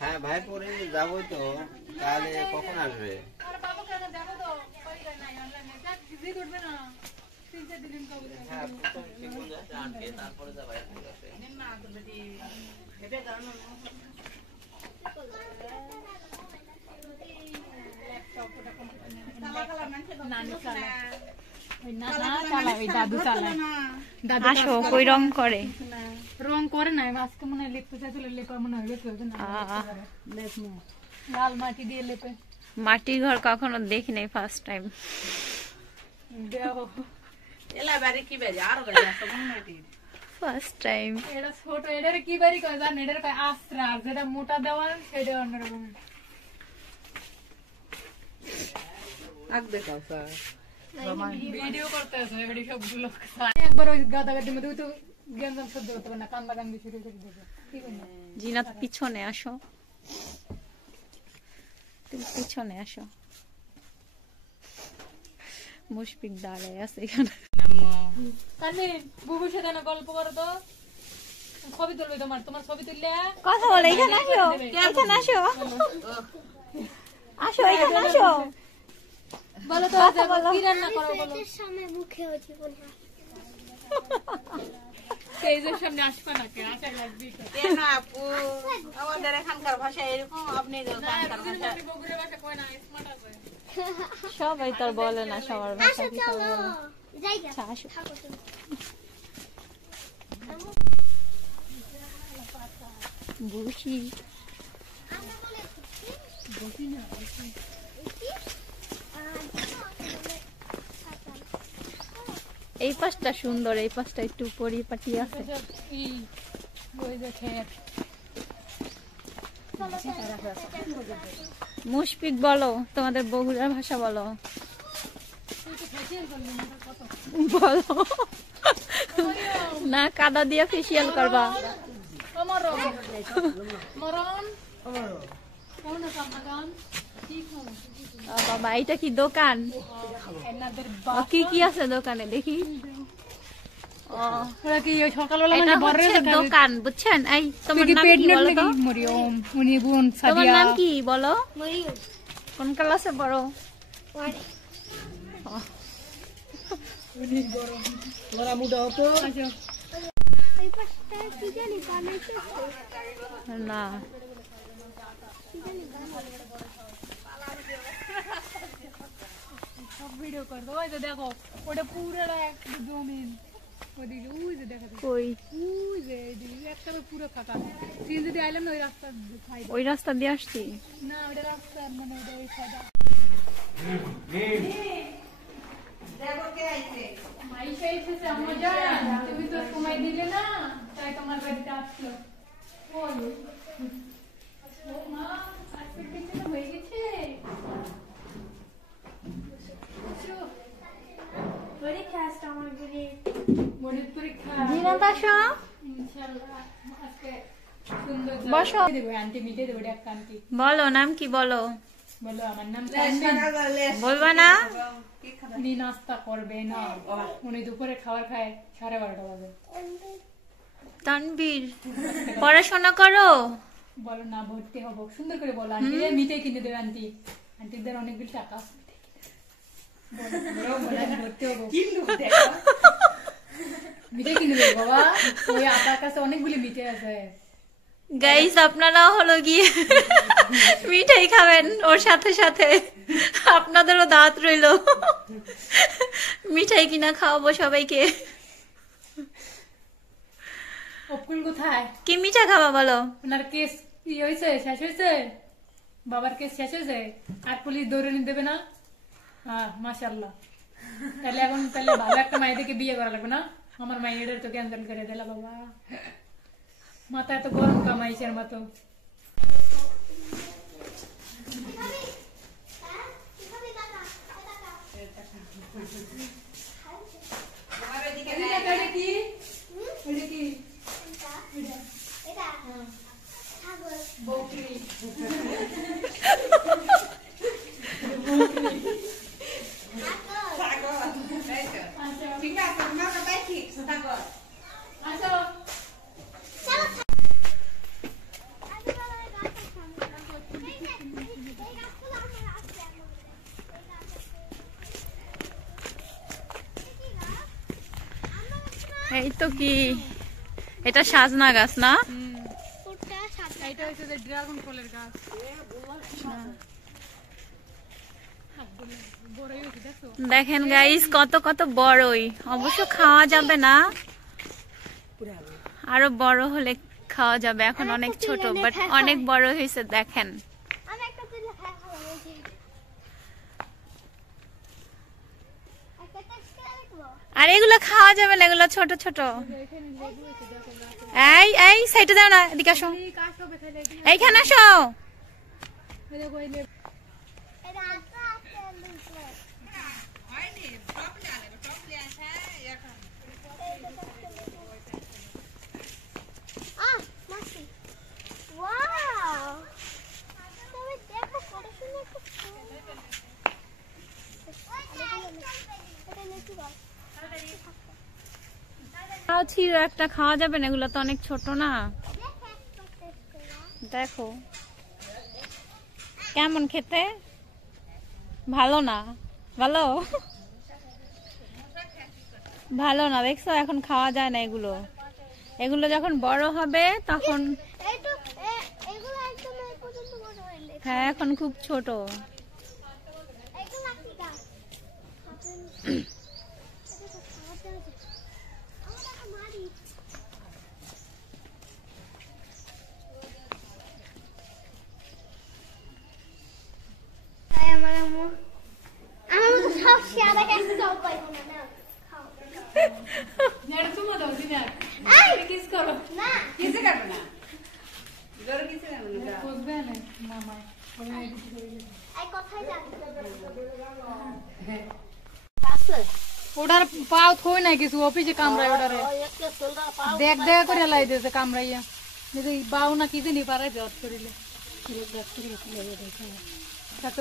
হ্যাঁ ভাই পরে যাবোই তো, তাহলে কখন আসবে? হ্যাঁ তারপরে যাবে। আসো কই রং করে না আজকে মনে হয় লিখতে চাইছিল, লেপা মনে হয় লাল মাটি দিয়ে লেপে। মাটির ঘর কখনো দেখি নাই, ফার্স্ট টাইম। First time. এটা ছোট, এটারে কি বাড়ি কয় জান? এটারে কয় আশ্রা, যেটা মোটা দেওয়াল সেটা অন্যরকম। ভিডিও করতে আছে এবারে সবগুলো। একবার ওই গাদাগাদির মধ্যে তো গেঞ্জাম সহ্য করতে পারে না, কান্দা কান্দি শুরু করে দেবে। কি করবো? জিনাত পিছনে আসো, তুমি পিছনে আসো। মুশফিক দাঁড়ায় আছে এখানে। বুবুর সাথে গল্প করো তো, ছবি তুলবে তোমার, তোমার ছবি তুললে কথা বলে। এখানে আসো, এখানে আসো, আসো এখানে আসো। বলো তো কি রান্না করো বলো। সামনে মুখে হচ্ছে বল তেজের সামনে আসবা না কেন? আশা লাগবে কেন আপু, আমাদের এখানকার ভাষা এরকম, আপনি ওখানকার ভাষা। বগুড়ার ভাষা কয় না, স্মার্ট আছে। সবাই তো আর বলে না সবার ভাষা কি সবাই বলে। জায়গা আচ্ছা, আসো। থাকো তুমি। বুঝি আমরা বলে বসি না এই পাশটা সুন্দর, এই পাশটা একটু পরিপাটি আছে। ওই যে খেত। মুশফিক বলো, তোমাদের বগুড়ার ভাষা বলো। বলো না, কাদা দিয়ে ফেসিয়াল করবা। বাবা এটা কি দোকান? কি কি আছে দোকানে দেখি। এটা হচ্ছে দোকান, বুঝছেন? এই তোমার নাম কি বলো তো? তোমার নাম কি বলো? কোন ক্লাসে পড়ো? না ভিডিও করবো। ওই তো দেখো, ওটা পুরোটা জমিন। ওদিকে ওই যে দেখা যাচ্ছে, কই ওই যে এদিকে একটারে পুরো ফাঁকা। সিন যদি আইলাম না ওই রাস্তা খাই ওই রাস্তা দিয়ে আসছি। না, ওটা রাস্তা মানে ওটা ওই সাদা মাইশা এসেছে। আমার জান, তুমি তো সময় দিলে না, তাই তোমার বাড়িতে আসলো। ও মা, আজকে কিছু হয়ে গেছে। পরীক্ষা আসছে আমার ঘরে। গণিত পরীক্ষা জিনাত আসো, ইনশাআল্লাহ আজকে সুন্দর বসো। দেবো আন্টি, মিটে দেবো একটা আন্টি। বলো নাম কি বলো? বলো আমার নাম তানবিন। বলবা না? উনি নাস্তা করবে না, উনি দুপুরে খাবার খায় 12:30 বাজে। তানবীর পড়াশোনা করো? বলো না, ভর্তি হবো। সুন্দর করে বলো আন্টি, মিটে কিনে দেবে আন্টি। আন্টিদের অনেকগুলো টাকা আছে। ভর্তি হবো, মিটে কিনে দেবো বাবা। ওই আপনার কাছে অনেকগুলি মিটে আছে। গাইস আপনারাও হলো গিয়ে মিঠাই খাবেন ওর সাথে সাথে, আপনাদেরও দাঁত রইলো। মিঠাই কিনা খাওয়াবো সবাইকে। অপুল কোথায়? কি মিঠা খাবা বলো? ওনার কেস কি হয়েছে? শেষ হয়েছে? বাবার কেস শেষ হয়েছে? আর পুলিশ দৌড়ে নিতে দেবে না? হ্যাঁ মাশাআল্লাহ। তাহলে এখন তাহলে ভালো একটা মাই দেখে বিয়ে করা লাগবে না? আমার মাইয়ের তো ক্যান্সেল করে দিলা বাবা। মাথা এত গরম কামাইছের মতো। এই তো কি এটা সাজনা গাছ না? এইটা হচ্ছে যে ড্রাগন ফলের গাছ। দেখেন গাইস কত কত বড়ই, অবশ্য খাওয়া যাবে না, আরো বড় হলে খাওয়া যাবে, এখন অনেক ছোট বাট অনেক বড় হয়েছে দেখেন। আর এগুলো খাওয়া যাবে না, এগুলো ছোট ছোট। এই এই সাইডে দাও না, এদিকে আসো, এইখানে আসো। ছিল একটা খাওয়া যাবে না, এগুলো তো অনেক ছোট না। দেখো কেমন খেতে, ভালো না? ভালো ভালো না, দেখছো এখন খাওয়া যায় না এগুলো। এগুলো যখন বড় হবে তখন, হ্যাঁ এখন খুব ছোট। ওটার পাও থই নাই কিছু, অফিসে কামড়াই ওটারে, দেখ দেখ করে লাই দিয়েছে কামড়াইয়া, বাউ না কি জানি পারাই দেওয়ার করিলে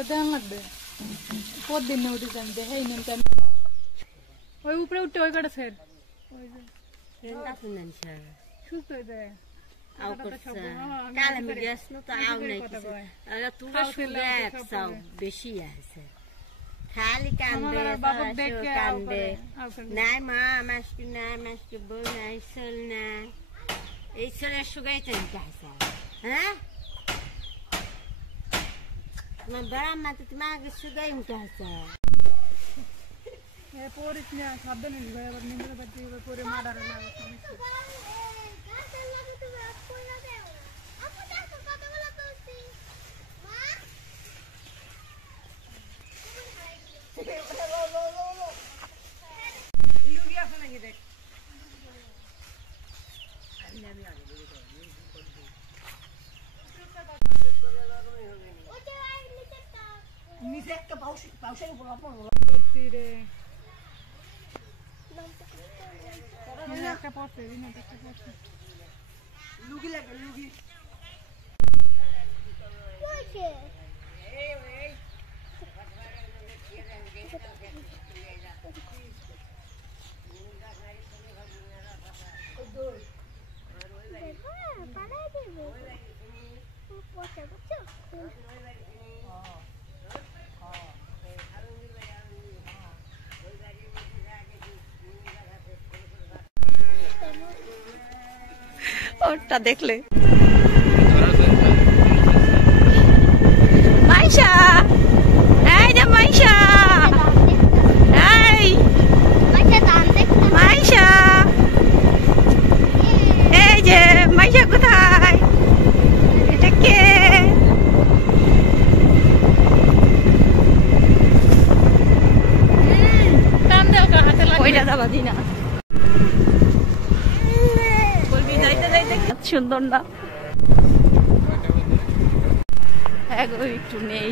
দেওয়ান লাগবে। কতদিন না উঠেছে আমি দেখাই নেন, ওই উপরে উঠতে ওই কটা সেট সুস্থ হয়ে যায়। বেশি আছে খালি কান্দে কান্দে, নাই মা মাসকি নাই, মাসকি বউ নাই, চল নাই, এই চলের সুগাই চলতে আছে। হ্যাঁ তোমার বেড়ার মাতে তোমার সুগাই উঠে আছে। পড়িস না, সাবধানে আবার নিন্দে পাচ্ছি পরে মার্ডার লুগি লাগে লুগি ওটা দেখলে মাইশা, এই যে মাইশা, এই মাইশা, এই যে মাইশা কোথায়, এটা কে? ওইটা যাবা দিনা, সুন্দর না? একটু নেই।